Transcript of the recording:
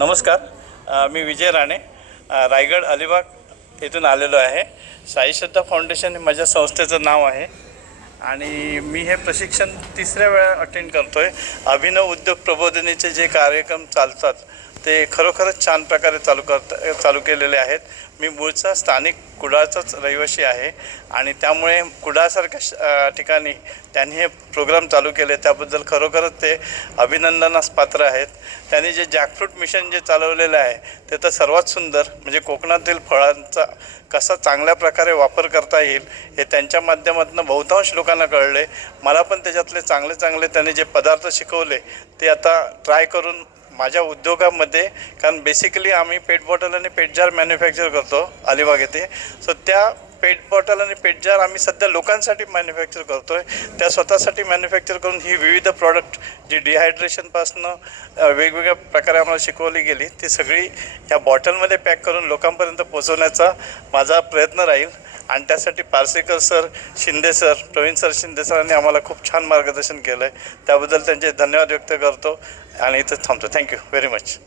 नमस्कार. मी विजय राणे, रायगड अलिबाग येथून आलेलो आहे. साई श्रद्धा फाउंडेशन हे माझ्या संस्थेचं नाव आहे आणि मी हे प्रशिक्षण तिसऱ्या वेळा अटेंड करतो आहे. अभिनव उद्योग प्रबोधिनीचे जे कार्यक्रम चालतात ते खरोखरच छान प्रकारे चालू केलेले आहेत. मी मूळचा स्थानिक कुडाळचाच रहिवासी आहे आणि त्यामुळे कुडाळसारख्या ठिकाणी त्यांनी हे प्रोग्राम चालू केले त्याबद्दल खरोखरच ते अभिनंदनास पात्र आहेत. त्यांनी जे जॅकफ्रूट मिशन जे चालवलेलं आहे ते तर सर्वात सुंदर, म्हणजे कोकणातील फळांचा कसा चांगल्या प्रकारे वापर करता येईल हे त्यांच्या माध्यमातून बहुतांश लोकांना कळले. मला पण त्याच्यातले चांगले त्यांनी जे पदार्थ शिकवले ते आता ट्राय करून माझ्या उद्योगामध्ये, कारण बेसिकली आम्ही पेट बॉटल आणि पेट जार मॅन्युफॅक्चर करतो अलिबाग येथे. सो त्या पेट बॉटल आणि पेट जार आम्ही सध्या लोकांसाठी मॅन्युफॅक्चर करतो आहे. त्या स्वतःसाठी मॅन्युफॅक्चर करून ही विविध प्रॉडक्ट जी डिहायड्रेशनपासनं वेगवेगळ्या प्रकारे आम्हाला शिकवली गेली ती सगळी ह्या बॉटलमध्ये पॅक करून लोकांपर्यंत पोचवण्याचा माझा प्रयत्न राहील. आणि त्यासाठी Parsekar sir, Shinde sir, Praveen sir Shinde सरांनी आम्हाला खूप छान मार्गदर्शन केलं आहे. त्याबद्दल त्यांचे धन्यवाद व्यक्त करतो आणि इथं थांबतो. Thank you very much.